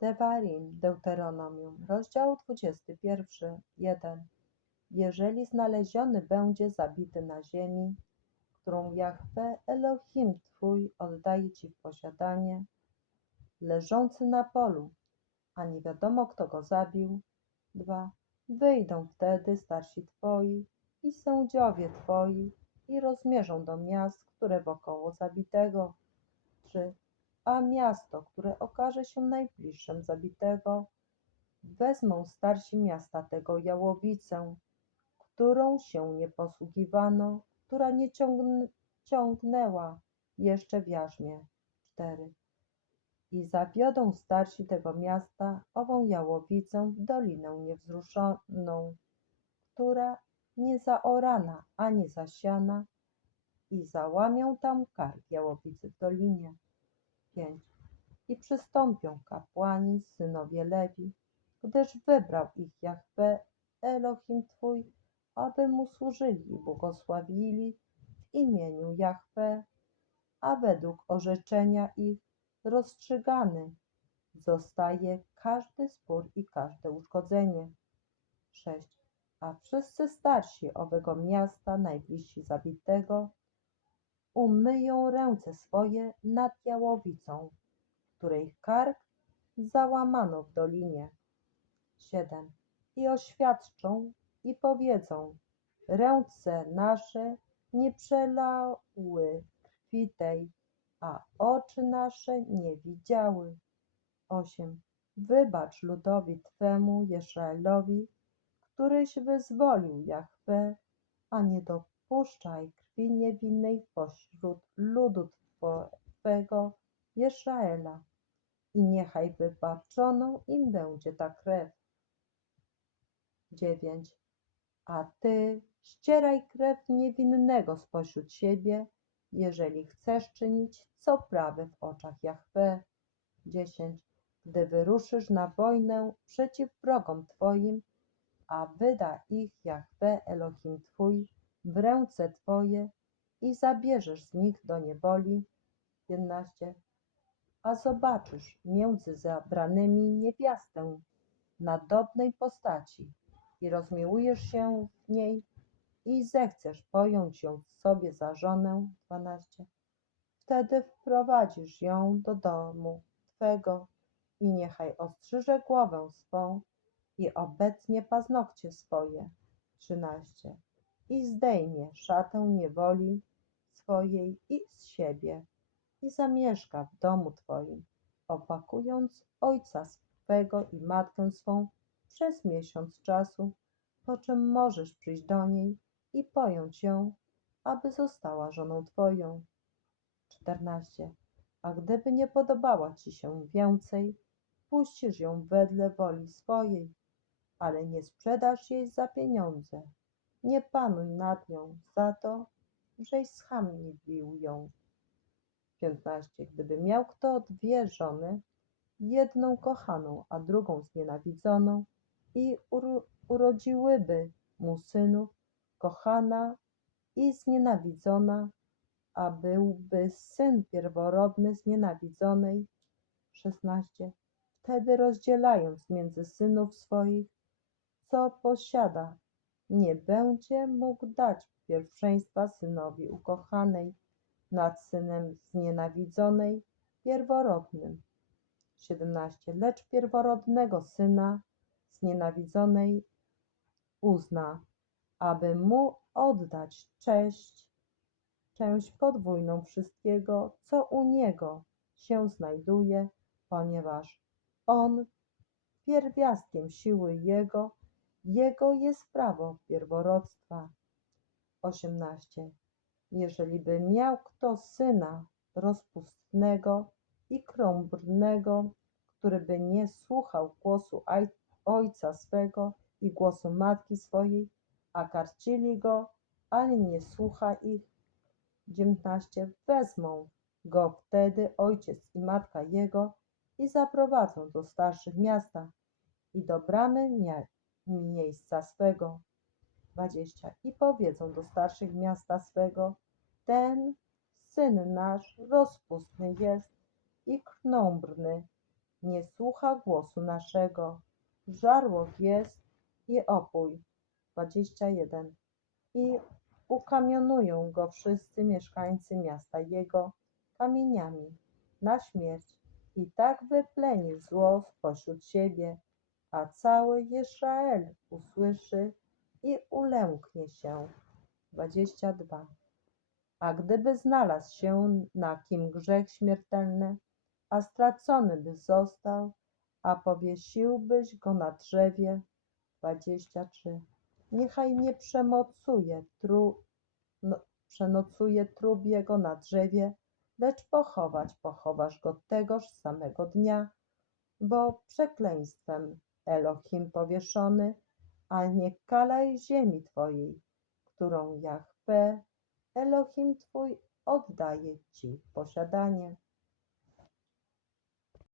Devarim, Deuteronomium, rozdział 21, 1. Jeżeli znaleziony będzie zabity na ziemi, którą Jahwe Elohim Twój oddaje Ci w posiadanie, leżący na polu, a nie wiadomo kto go zabił, 2. Wyjdą wtedy starsi Twoi i sędziowie Twoi i rozmierzą do miast, które wokoło zabitego. 3. A miasto, które okaże się najbliższym zabitego, wezmą starsi miasta tego jałowicę, którą się nie posługiwano, która nie ciągn- ciągnęła jeszcze w jarzmie. 4. I zawiodą starsi tego miasta ową jałowicę w dolinę niewzruszoną, która nie zaorana ani zasiana, i załamią tam kark jałowicy w dolinie. 5. I przystąpią kapłani, synowie Lewi, gdyż wybrał ich Jahwe, Elohim Twój, aby mu służyli i błogosławili w imieniu Jahwe, a według orzeczenia ich rozstrzygany zostaje każdy spór i każde uszkodzenie. 6. A wszyscy starsi owego miasta, najbliżsi zabitego, umyją ręce swoje nad jałowicą, której kark załamano w dolinie. 7. I oświadczą i powiedzą, ręce nasze nie przelały krwi tej, a oczy nasze nie widziały. 8. Wybacz ludowi Twemu, Izraelowi, któryś wyzwolił Jahwe, a nie dopuszczaj krwi niewinnej pośród ludu Twego, Izraela. I niechaj wybaczoną im będzie ta krew. 9. A Ty ścieraj krew niewinnego spośród siebie, jeżeli chcesz czynić co prawe w oczach Jahwe. 10. Gdy wyruszysz na wojnę przeciw wrogom Twoim, a wyda ich Jahwe Elohim Twój w ręce Twoje i zabierzesz z nich do niewoli. 15. A zobaczysz między zabranymi niewiastę nadobnej postaci i rozmiłujesz się w niej i zechcesz pojąć ją sobie za żonę. 12. Wtedy wprowadzisz ją do domu Twego i niechaj ostrzyże głowę swą i obetnie paznokcie swoje. 13. I zdejmie szatę niewoli swojej i z siebie i zamieszka w domu Twoim, opakując ojca swego i matkę swą przez miesiąc czasu, po czym możesz przyjść do niej i pojąć ją, aby została żoną Twoją. 14. A gdyby nie podobała Ci się więcej, puścisz ją wedle woli swojej, ale nie sprzedasz jej za pieniądze. Nie panuj nad nią za to, żeś zhamliwił ją. 15. Gdyby miał kto dwie żony, jedną kochaną, a drugą znienawidzoną, i uro urodziłyby mu synów, kochana i znienawidzona, a byłby syn pierworodny znienawidzonej. 16. Wtedy rozdzielając między synów swoich, co posiada, nie będzie mógł dać pierwszeństwa synowi ukochanej nad synem znienawidzonej pierworodnym. 17. Lecz pierworodnego syna znienawidzonej uzna, aby mu oddać cześć, część podwójną wszystkiego, co u niego się znajduje, ponieważ on pierwiastkiem siły jego, jego jest prawo pierworództwa. 18. Jeżeli by miał kto syna rozpustnego i krąbrnego, który by nie słuchał głosu ojca swego i głosu matki swojej, a karcili go, ale nie słucha ich. 19. Wezmą go wtedy ojciec i matka jego i zaprowadzą do starszych miasta i do bramy miejsca swego. 20. I powiedzą do starszych miasta swego, ten syn nasz rozpustny jest i krnąbrny nie słucha głosu naszego. Żarłok jest i opój. 21. I ukamionują go wszyscy mieszkańcy miasta jego kamieniami na śmierć. I tak wypleni zło spośród siebie, a cały Izrael usłyszy i ulęknie się. 22. A gdyby znalazł się na kim grzech śmiertelny, a stracony by został, a powiesiłbyś go na drzewie. 23. Niechaj nie przemocuje tru, no, przenocuje trup jego na drzewie, lecz pochować pochowasz go tegoż samego dnia, bo przekleństwem Elohim powieszony, a nie kalaj ziemi twojej, którą Jahwe, Elohim twój, oddaje ci w posiadanie.